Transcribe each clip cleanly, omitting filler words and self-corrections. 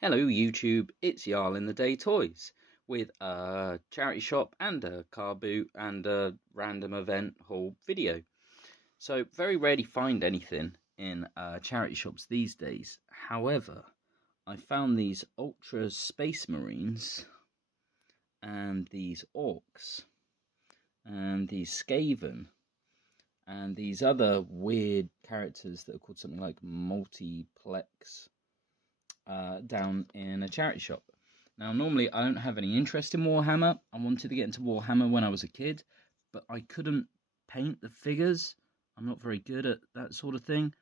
Hello YouTube, it's Jarl in the Day Toys with a charity shop and a car boot and a random event haul video. So very rarely find anything in charity shops these days. However, I found these Ultra Space Marines and these Orcs and these Skaven and these other weird characters that are called something like Multiplex down in a charity shop. Now, normally I don't have any interest in Warhammer. I wanted to get into Warhammer when I was a kid, but I couldn't paint the figures. I'm not very good at that sort of thing.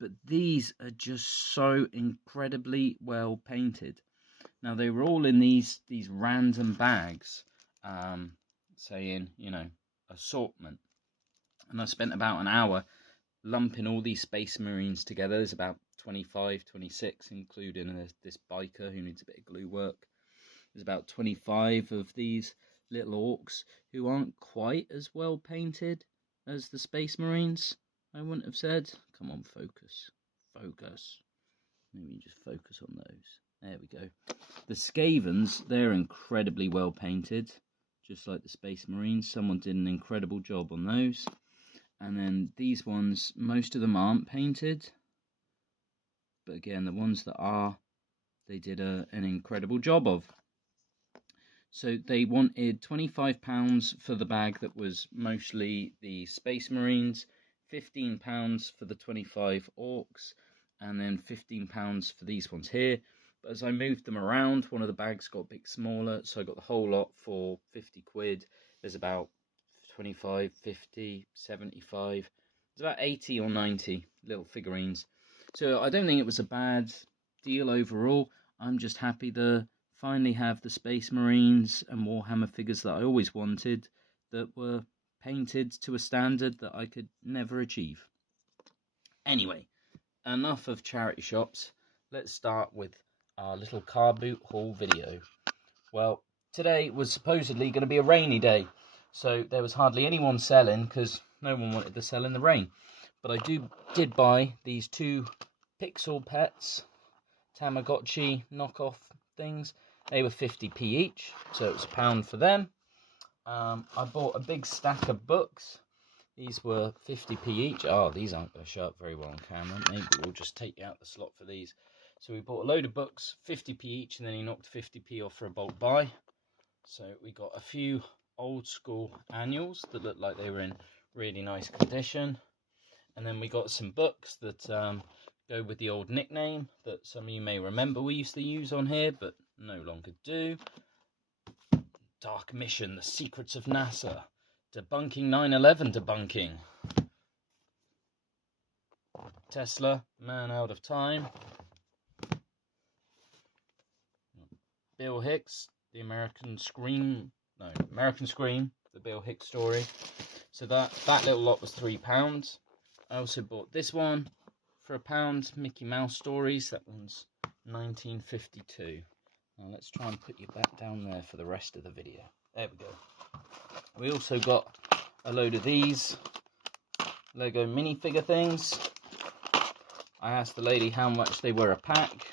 But these are just so incredibly well painted. Now, they were all in these random bags, saying, assortment. And I spent about an hour lumping all these Space Marines together. There's about 25, 26, including this biker who needs a bit of glue work. There's about 25 of these little orcs who aren't quite as well painted as the Space Marines, I wouldn't have said. Come on, focus. Focus. Maybe just focus on those. There we go. The Skavens, they're incredibly well painted, just like the Space Marines. Someone did an incredible job on those. And then these ones, most of them aren't painted. But again, the ones that are, they did an incredible job of. So they wanted £25 for the bag that was mostly the Space Marines, £15 for the 25 Orcs, and then £15 for these ones here. But as I moved them around, one of the bags got a bit smaller, so I got the whole lot for 50 quid. There's about 25, 50, 75. It's about 80 or 90 little figurines. So I don't think it was a bad deal overall. I'm just happy to finally have the Space Marines and Warhammer figures that I always wanted that were painted to a standard that I could never achieve. Anyway, enough of charity shops. Let's start with our little car boot haul video. Well, today was supposedly going to be a rainy day, so there was hardly anyone selling because no one wanted to sell in the rain. But I did buy these two Pixel Pets Tamagotchi knockoff things. They were 50p each, so it was £1 for them. I bought a big stack of books. These were 50p each. Oh, these aren't going to show up very well on camera. Maybe we'll just take out the slot for these. So we bought a load of books, 50p each, and then he knocked 50p off for a bulk buy. So we got a few old school annuals that looked like they were in really nice condition. And then we got some books that go with the old nickname that some of you may remember we used to use on here, but no longer do. Dark Mission, The Secrets of NASA. Debunking 9/11 debunking. Tesla, Man Out of Time. Bill Hicks, The American Scream, the Bill Hicks story. So that little lot was £3. I also bought this one for £1, Mickey Mouse Stories. That one's 1952. Now let's try and put you back down there for the rest of the video. There we go. We also got a load of these Lego minifigure things. I asked the lady how much they were a pack.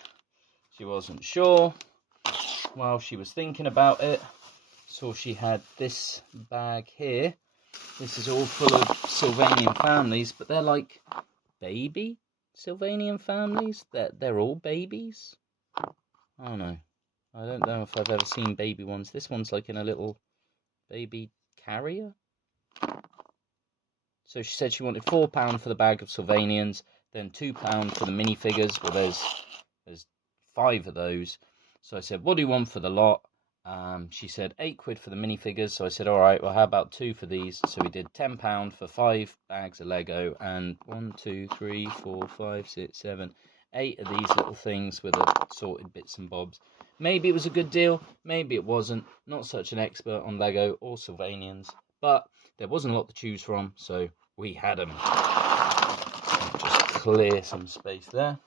She wasn't sure. While she was thinking about it, so she had this bag here. This is all full of Sylvanian families, but they're like baby Sylvanian families. They're all babies. I don't know. I don't know if I've ever seen baby ones. This one's like in a little baby carrier. So she said she wanted £4 for the bag of Sylvanians, then £2 for the minifigures. Well, there's 5 of those. So I said, what do you want for the lot? She said £8 for the minifigures. So I said, all right, well, how about 2 for these? So we did £10 for 5 bags of Lego and 1, 2, 3, 4, 5, 6, 7, 8 of these little things with assorted bits and bobs. Maybe it was a good deal. Maybe it wasn't. Not such an expert on Lego or Sylvanians, but there wasn't a lot to choose from, so we had them. Just clear some space there.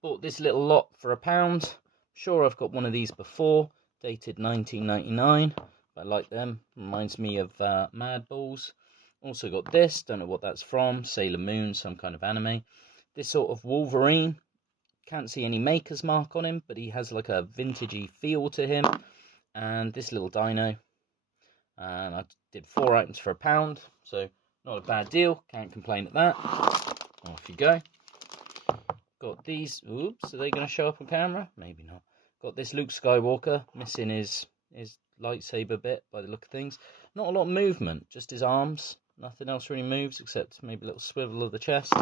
Bought this little lot for £1. Sure, I've got one of these before, dated 1999, but I like them. Reminds me of Mad Balls. Also got this, don't know what that's from, Sailor Moon, some kind of anime. This sort of Wolverine Can't see any maker's mark on him, but he has like a vintagey feel to him. And this little dino, and I did 4 items for £1, so not a bad deal. Can't complain at that. Off you go. Got these. Oops, are they going to show up on camera? Maybe not. Got this Luke Skywalker, missing his lightsaber bit by the look of things. Not a lot of movement, just his arms. Nothing else really moves except maybe a little swivel of the chest.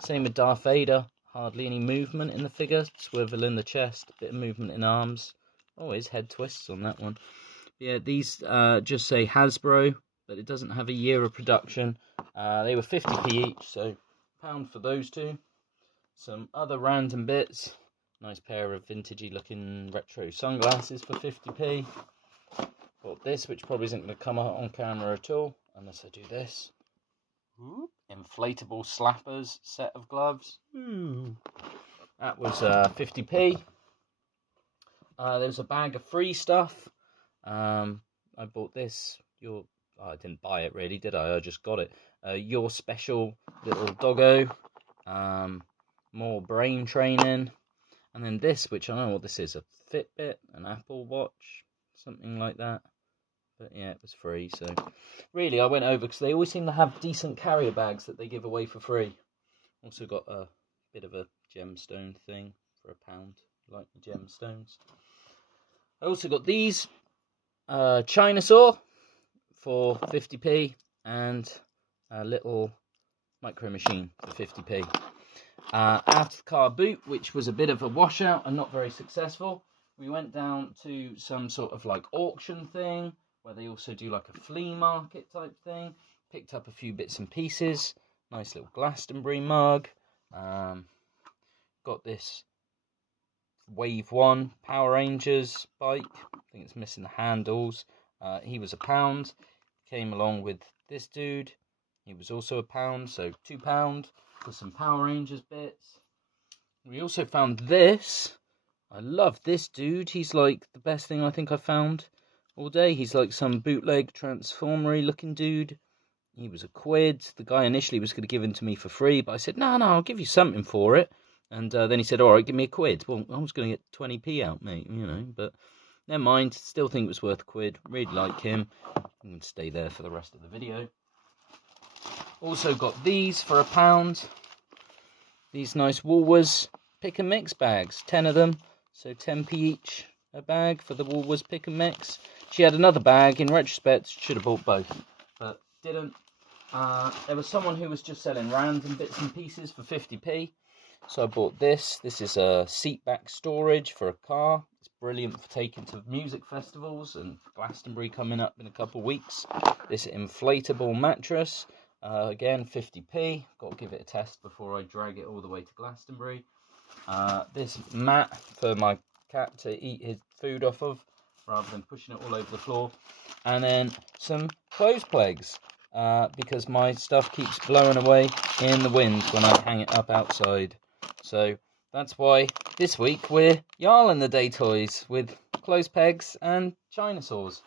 Same with Darth Vader. Hardly any movement in the figure. Swivel in the chest, a bit of movement in arms. Oh, his head twists on that one. Yeah, these just say Hasbro, but it doesn't have a year of production. They were 50p each, so £1 for those two. Some other random bits. Nice pair of vintagey looking retro sunglasses for 50p. Got this, which probably isn't going to come out on camera at all, unless I do this. Inflatable slappers set of gloves. That was 50p. There was a bag of free stuff. I bought this. I didn't buy it really, did I? I just got it. Your special little doggo. More brain training. And then this, which I don't know what this is. A Fitbit, an Apple Watch, something like that. But yeah, it was free. So really, I went over because they always seem to have decent carrier bags that they give away for free. Also got a bit of a gemstone thing for £1. Like the gemstones. I also got these chinasaur for 50p and a little micro machine for 50p. Out of the car boot, which was a bit of a washout and not very successful, we went down to some sort of like auction thing where they also do like a flea market type thing. Picked up a few bits and pieces. Nice little Glastonbury mug. Got this Wave 1 Power Rangers bike. I think it's missing the handles. He was £1. Came along with this dude. He was also £1, so £2 for some Power Rangers bits. We also found this. I love this dude. He's like the best thing I think I've found all day. He's like some bootleg Transformery looking dude. He was £1. The guy initially was going to give him to me for free, but I said, no, I'll give you something for it. And then he said, all right, give me £1. Well, I was going to get 20p out, mate, but never mind. Still think it was worth £1. Really like him. I'm going to stay there for the rest of the video. Also got these for £1. These nice Woolworths pick and mix bags, 10 of them, so 10p each a bag for the Woolworths pick and mix. She had another bag. In retrospect, should have bought both, but didn't. There was someone who was just selling random bits and pieces for 50p, so I bought this. This is a seat back storage for a car. It's brilliant for taking to music festivals and Glastonbury coming up in a couple of weeks. This inflatable mattress. Again, 50p. Got to give it a test before I drag it all the way to Glastonbury. This mat for my cat to eat his food off of, rather than pushing it all over the floor. And then some clothes pegs, because my stuff keeps blowing away in the wind when I hang it up outside. So that's why this week we're Jarl in the Day toys with clothes pegs and chinasaurs.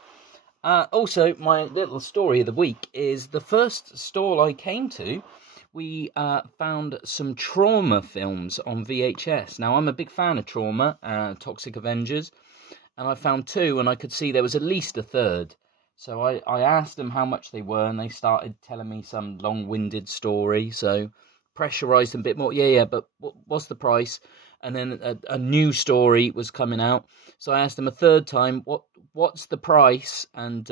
Also, my little story of the week is the first stall I came to. We found some Trauma films on VHS. Now, I'm a big fan of Trauma, Toxic Avengers, and I found 2, and I could see there was at least a third. So I asked them how much they were, and they started telling me some long-winded story, so pressurised them a bit more. Yeah, but what's the price? And then a new story was coming out. So I asked them a third time, what's the price? And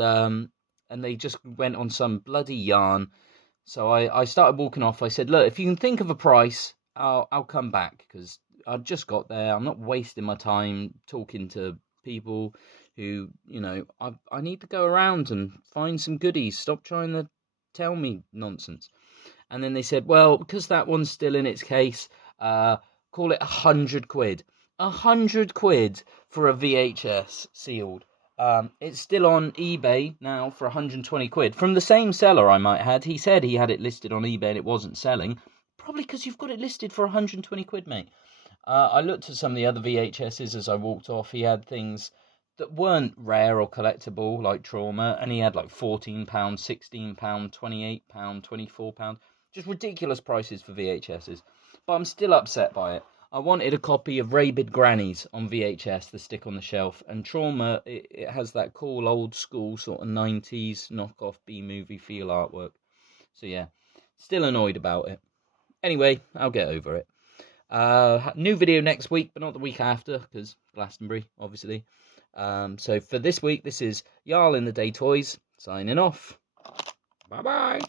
they just went on some bloody yarn. So I started walking off. I said, look, if you can think of a price, I'll come back, because I just got there. I'm not wasting my time talking to people who, I need to go around and find some goodies. Stop trying to tell me nonsense. And then they said, well, because that one's still in its case, call it £100. £100 for a VHS sealed. It's still on eBay now for £120 from the same seller I might add. He said he had it listed on eBay and it wasn't selling. Probably because you've got it listed for £120, mate. I looked at some of the other VHSs as I walked off. He had things that weren't rare or collectible, like Trauma, and he had like £14, £16, £28, £24. Just ridiculous prices for VHSs. But I'm still upset by it. I wanted a copy of Rabid Grannies on VHS to stick on the shelf, and Trauma, it has that cool old school sort of 90s knockoff B-movie feel artwork. So yeah, still annoyed about it. Anyway, I'll get over it. New video next week, but not the week after, because Glastonbury, obviously. So for this week, this is Jarl in the Day Toys, signing off. Bye-bye.